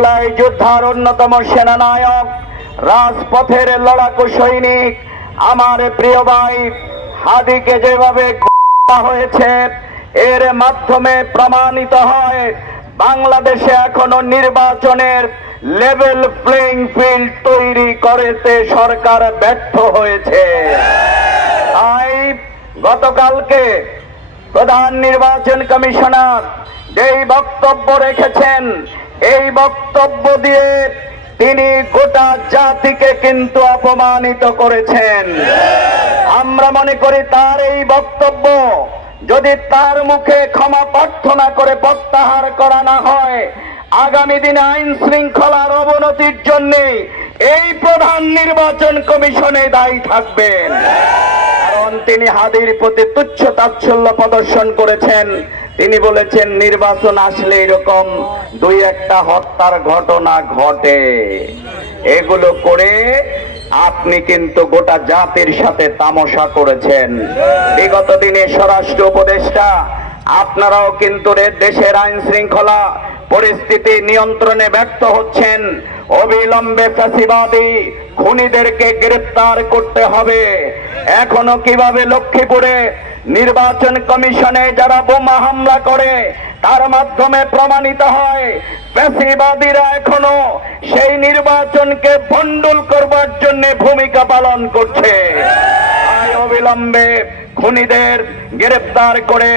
জুলাই যোদ্ধার অন্যতম সেনানায়ক, রাজপথের লড়াকু সৈনিক, আমার প্রিয় ভাই হাদিকে যেভাবে করা হয়েছে, এর মাধ্যমে প্রমাণিত হয় বাংলাদেশে এখনো নির্বাচনের লেভেল প্লেইং ফিল্ড তৈরি করতে সরকার ব্যর্থ হয়েছে। তাই গতকালকে প্রধান নির্বাচন কমিশনার যেই বক্তব্য রেখেছেন, এই বক্তব্য দিয়ে তিনি গোটা জাতিকে কিন্তু অপমানিত করেছেন। আমরা মনে করি তার এই বক্তব্য যদি তার মুখে ক্ষমা প্রার্থনা করে প্রত্যাহার করা না হয়, আগামী দিনে আইন শৃঙ্খলার অবনতির জন্য এই প্রধান নির্বাচন কমিশনে দায়ী থাকবেন। কারণ তিনি হাদির প্রতি তুচ্ছ তাচ্ছল্য প্রদর্শন করেছেন। তিনি বলেছেন নির্বাচন আসলে এরকম দুই একটা হত্যার ঘটনা ঘটে, এগুলো করে আপনি কিন্তু গোটা জাতির সাথে তামাশা করেছেন। বিগত দিনে স্বরাষ্ট্র উপদেষ্টা আপনারাও কিন্তু দেশের আইন শৃঙ্খলা পরিস্থিতি নিয়ন্ত্রণে ব্যর্থ হচ্ছেন। অবিলম্বে ফ্যাসিবাদী খুনিদেরকে গ্রেফতার করতে হবে। এখনো কিভাবে লক্ষ্মীপুরে নির্বাচন কমিশনে যারা বোমা হামলা করে তার মাধ্যমে প্রমাণিত হয় ফ্যাসিবাদীরা এখনো সেই নির্বাচনকে ভণ্ডুল করবার জন্য ভূমিকা পালন করছে। তাই অবিলম্বে খুনিদের গ্রেফতার করে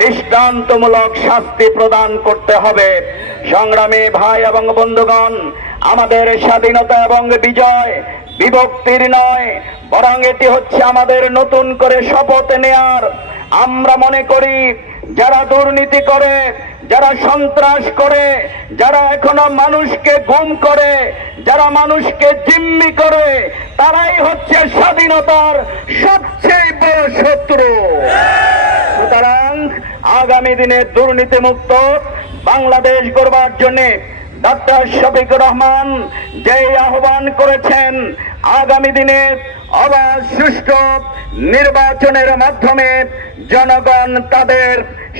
দৃষ্টান্তমূলক শাস্তি প্রদান করতে হবে। সংগ্রামী ভাই এবং বন্ধুগণ, আমাদের স্বাধীনতা এবং বিজয় বিভক্তির নয়, বরং এটি হচ্ছে আমাদের নতুন করে শপথ নেয়ার। আমরা মনে করি যারা দুর্নীতি করে, যারা সন্ত্রাস করে, যারা এখনো মানুষকে গুম করে, যারা মানুষকে জিম্মি করে, তারাই হচ্ছে স্বাধীনতার সবচেয়ে বড় শত্রু। সুতরাং আগামী দিনে দুর্নীতি মুক্ত বাংলাদেশ গড়বার জন্য ডক্টর শফিকুর রহমান যে আহ্বান করেছেন, আগামী দিনে অবাধ সুষ্ঠু নির্বাচনের মাধ্যমে জনগণ তাদের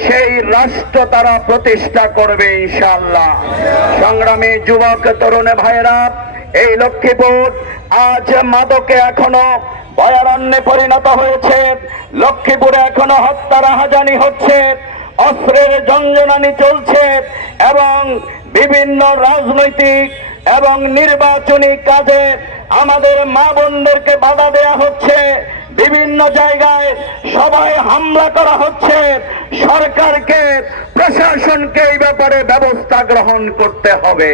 সেই রাষ্ট্র তারা প্রতিষ্ঠা করবে ইনশাআল্লাহ। সংগ্রামী যুবক তরুণ ভাইয়েরা, এই লক্ষ্মীপুর আজ মাদকে এখনো ভয়ারণ্যে পরিণত হয়েছে। লক্ষ্মীপুরে এখনো হত্যা রাহাজানি হচ্ছে, অস্ত্রের ঝঞ্ঝনানি চলছে এবং বিভিন্ন রাজনৈতিক এবং নির্বাচনী কাজে আমাদের মা বোনদেরকে বাধা দেয়া হচ্ছে। বিভিন্ন জায়গায় সবাই হামলা করা হচ্ছে। সরকারকে, প্রশাসনকে এই ব্যাপারে ব্যবস্থা গ্রহণ করতে হবে।